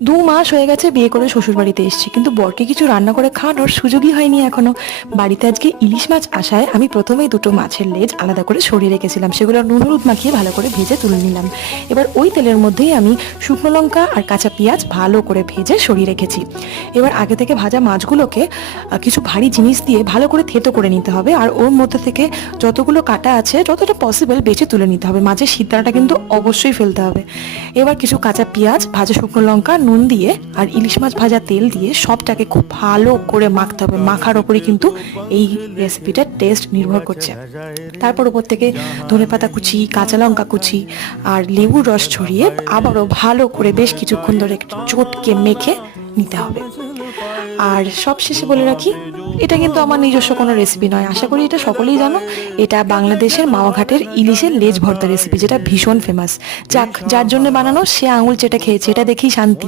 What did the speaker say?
2 মাস হয়ে গেছে বিয়ে করে শ্বশুর বাড়িতে এসেছি, কিন্তু বরকে কিছু রান্না করে খাওয়ানোর সুযোগই হয়নি এখনো। বাড়িতে আজকে ইলিশ মাছ আসায় আমি প্রথমেই দুটো মাছের লেজ আলাদা করে সরিয়ে রেখেছিলাম, সেগুলো নুন হলুদ মাখিয়ে ভালো করে ভেজে তুলে নিলাম। এবার ওই তেলের মধ্যেই আমি শুকনো লঙ্কা আর কাঁচা পেঁয়াজ ভালো করে ভেজে সরিয়ে রেখেছি। এবার আগে থেকে ভাজা মাছগুলোকে কিছু ভারী জিনিস দিয়ে ভালো করে থেতো করে নিতে হবে, আর ওর মধ্যে থেকে যতগুলো কাটা আছে যতটা পসিবল বেছে তুলে নিতে হবে। মাছের সিদ্ধাটা কিন্তু অবশ্যই ফেলতে হবে। এবার কিছু কাঁচা পেঁয়াজ, ভাজা শুকনো লঙ্কা, নুন দিয়ে আর ইলিশ মাছ ভাজা তেল দিয়ে সবটাকে খুব ভালো করে মাখতে হবে। মাখার ওপরই কিন্তু এই রেসিপিটার টেস্ট নির্ভর করছে। তারপর ওপর থেকে ধনেপাতা কুচি, কাঁচা লঙ্কা কুচি আর লেবুর রস ছড়িয়ে আবারও ভালো করে বেশ কিছুক্ষণ ধরে একটু চটকে মেখে নিতে হবে। আর সবশেষে বলে রাখি, এটা কিন্তু আমার নিজস্ব কোনো রেসিপি নয়, আশা করি এটা সকলেই জানো। এটা বাংলাদেশের মাওয়াঘাটের ইলিশের লেজ ভর্তা রেসিপি, যেটা ভীষণ ফেমাস। যাক, যার জন্য বানানো সে আঙুল চেটে খেয়েছে, এটা দেখেই শান্তি।